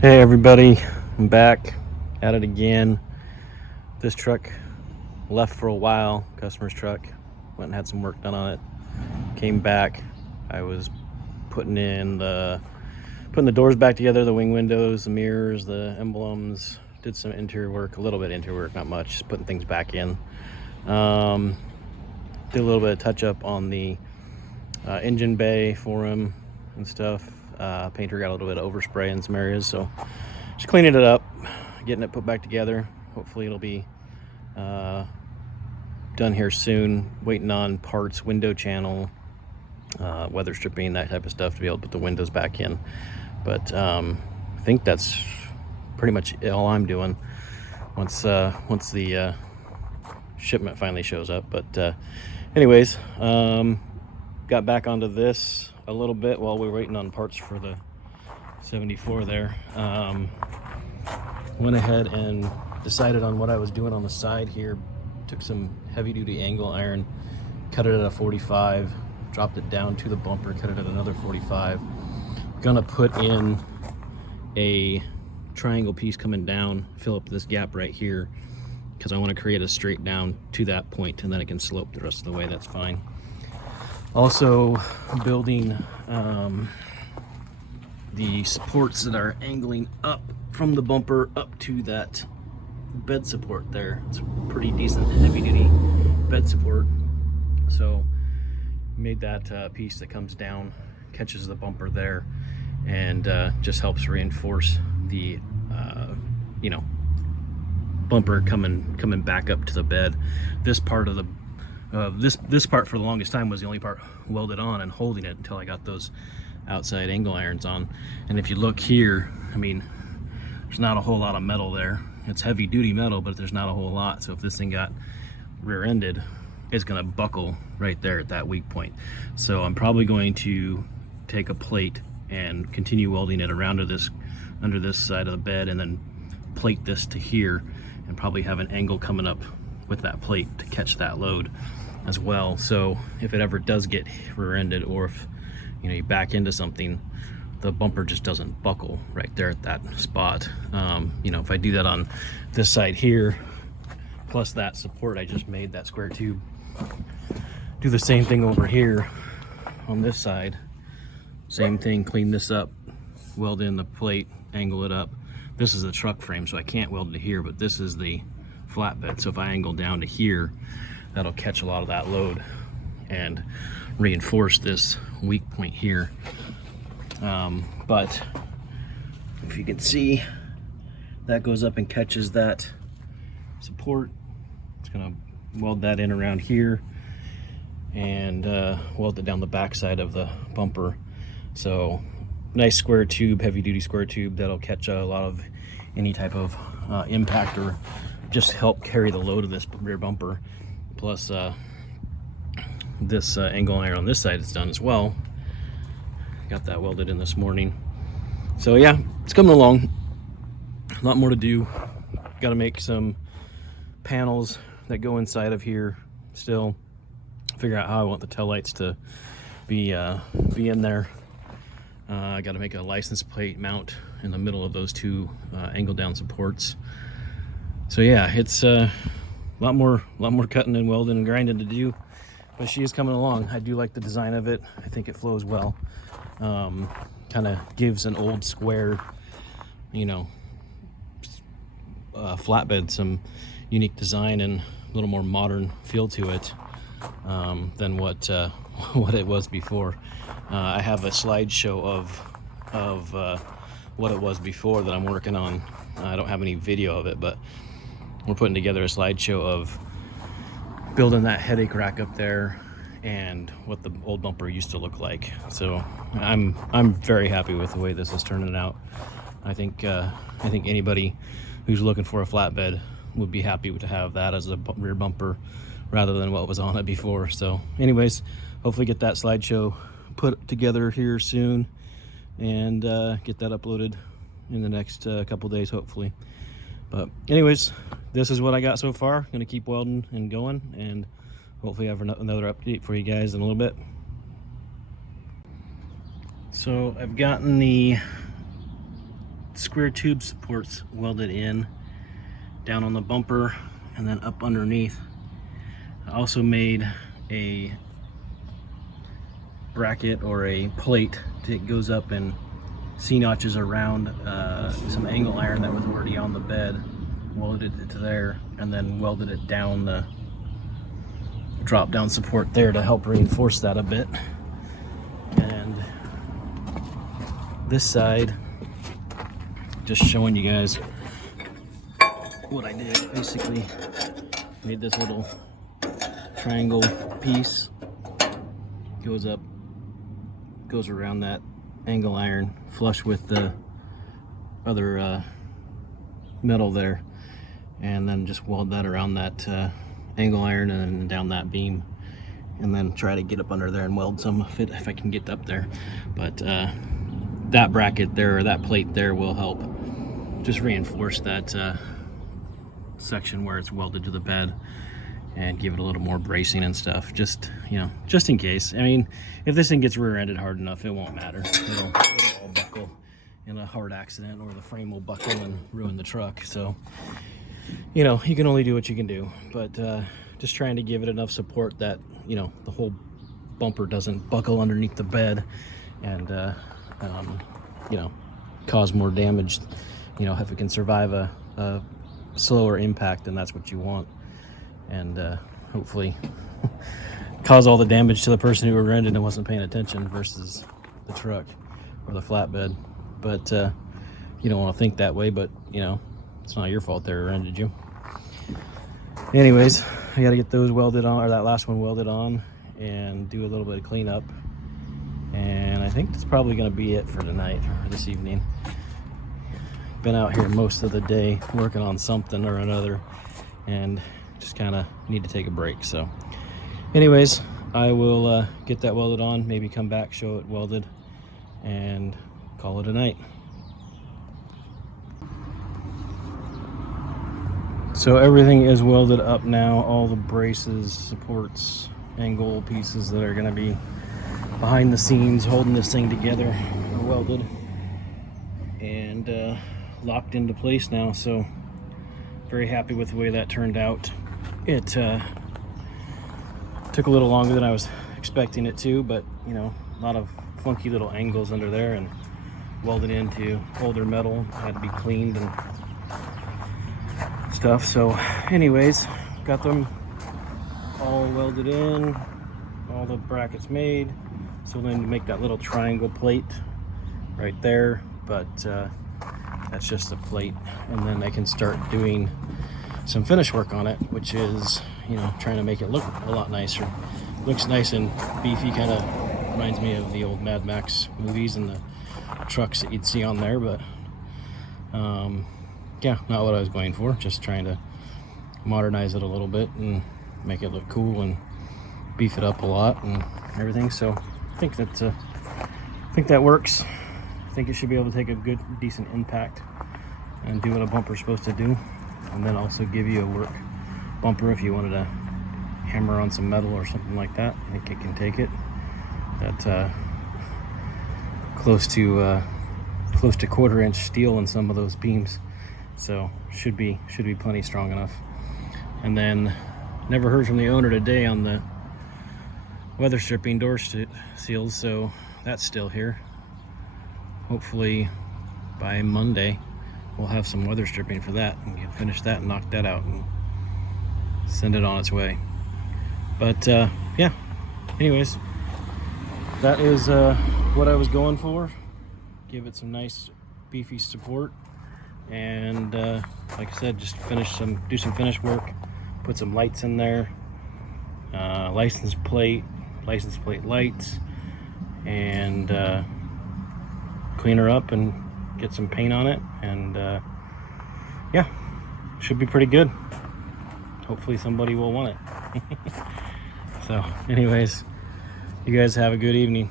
Hey everybody, I'm back at it again. This truck left for a while, customer's truck. Went and had some work done on it. Came back. I was putting the doors back together, the wing windows, the mirrors, the emblems. Did some interior work, a little bit interior work, not much. Just putting things back in. Did a little bit of touch up on the engine bay for him and stuff. Painter got a little bit of overspray in some areas, so just cleaning it up, getting it put back together. Hopefully it'll be done here soon. Waiting on parts, window channel, weather stripping, that type of stuff to be able to put the windows back in. But I think that's pretty much all I'm doing once the shipment finally shows up. But anyways, got back onto this a little bit while we were waiting on parts for the 74 there. Went ahead and decided on what I was doing on the side here. Took some heavy duty angle iron, cut it at a 45, dropped it down to the bumper, cut it at another 45. Gonna put in a triangle piece coming down, fill up this gap right here, because I want to create a straight down to that point, and then it can slope the rest of the way. That's fine. Also building the supports that are angling up from the bumper up to that bed support there. It's pretty decent heavy duty bed support. So made that piece that comes down, catches the bumper there, and just helps reinforce the bumper coming back up to the bed. This part of the this part for the longest time was the only part welded on and holding it until I got those outside angle irons on. And if you look here, I mean, there's not a whole lot of metal there. It's heavy duty metal, but there's not a whole lot. So if this thing got rear-ended, it's gonna buckle right there at that weak point. So I'm probably going to take a plate and continue welding it around to this, under this side of the bed, and then plate this to here, and probably have an angle coming up with that plate to catch that load as well. So if it ever does get rear-ended, or if you back into something, the bumper just doesn't buckle right there at that spot. If I do that on this side here, plus that support I just made, that square tube, do the same thing over here on this side, same thing, clean this up, weld in the plate, angle it up. This is the truck frame, so I can't weld it here, but this is the flatbed. So if I angle down to here, that'll catch a lot of that load and reinforce this weak point here. But if you can see, that goes up and catches that support. It's gonna weld that in around here and weld it down the back side of the bumper. So nice square tube, heavy duty square tube that'll catch a lot of any type of impact, or just help carry the load of this rear bumper. Plus this angle iron on this side is done as well. Got that welded in this morning. So yeah, it's coming along. A lot more to do. Got to make some panels that go inside of here still. Figure out how I want the taillights to be in there. I got to make a license plate mount in the middle of those two angle down supports. So yeah, it's a lot more cutting and welding and grinding to do, but she is coming along. I do like the design of it. I think it flows well. Kind of gives an old square, flatbed some unique design and a little more modern feel to it than what it was before. I have a slideshow of what it was before that I'm working on. I don't have any video of it, but we're putting together a slideshow of building that headache rack up there and what the old bumper used to look like. So I'm very happy with the way this is turning out. I think anybody who's looking for a flatbed would be happy to have that as a rear bumper rather than what was on it before. So anyways, hopefully get that slideshow put together here soon and get that uploaded in the next couple days, hopefully. But anyways, this is what I got so far. Gonna keep welding and going, and hopefully have another update for you guys in a little bit. So I've gotten the square tube supports welded in down on the bumper and then up underneath. I also made a bracket or a plate that goes up and C-notches around some angle iron that was already on the bed, welded it to there, and then welded it down the drop down support there to help reinforce that a bit. And this side, just showing you guys what I did. Basically made this little triangle piece, goes up, goes around that angle iron flush with the other metal there, and then just weld that around that angle iron and then down that beam, and then try to get up under there and weld some of it if I can get up there. But that bracket there, or that plate there, will help just reinforce that section where it's welded to the bed and give it a little more bracing and stuff, just, you know, just in case. I mean, if this thing gets rear-ended hard enough, it won't matter. It'll all buckle in a hard accident, or the frame will buckle and ruin the truck. So, you know, you can only do what you can do. But just trying to give it enough support that, you know, the whole bumper doesn't buckle underneath the bed and you know, cause more damage. You know, if it can survive a slower impact, then that's what you want. And hopefully cause all the damage to the person who rear-ended and wasn't paying attention versus the truck or the flatbed. But you don't want to think that way, but, you know, it's not your fault they rear-ended you. Anyways, I got to get those welded on, or that last one welded on, and do a little bit of cleanup. And I think that's probably going to be it for tonight, or this evening. Been out here most of the day working on something or another, and just kind of need to take a break. So anyways, I will get that welded on, maybe come back, show it welded, and call it a night. So everything is welded up now. All the braces, supports, angle pieces that are going to be behind the scenes holding this thing together are welded and locked into place now. So very happy with the way that turned out. It took a little longer than I was expecting it to, but, you know, a lot of funky little angles under there and welded into older metal, had to be cleaned and stuff. So anyways, got them all welded in, all the brackets made. So then to make that little triangle plate right there, but that's just a plate, and then I can start doing some finish work on it, which is, you know, trying to make it look a lot nicer. Looks nice and beefy, kind of reminds me of the old Mad Max movies and the trucks that you'd see on there, but yeah, not what I was going for. Just trying to modernize it a little bit and make it look cool and beef it up a lot and everything. So I think that works. I think it should be able to take a good, decent impact and do what a bumper's supposed to do, and then also give you a work bumper if you wanted to hammer on some metal or something like that. I think it can take it. That close to 1/4-inch steel in some of those beams, so should be plenty strong enough. And then never heard from the owner today on the weather stripping door seals, so that's still here. Hopefully by Monday we'll have some weather stripping for that and get finish that and knock that out and send it on its way. But yeah, anyways, that is what I was going for. Give it some nice beefy support, and like I said, just do some finish work, put some lights in there, license plate lights, and clean her up and get some paint on it, and yeah, should be pretty good. Hopefully somebody will want it. So anyways, you guys have a good evening.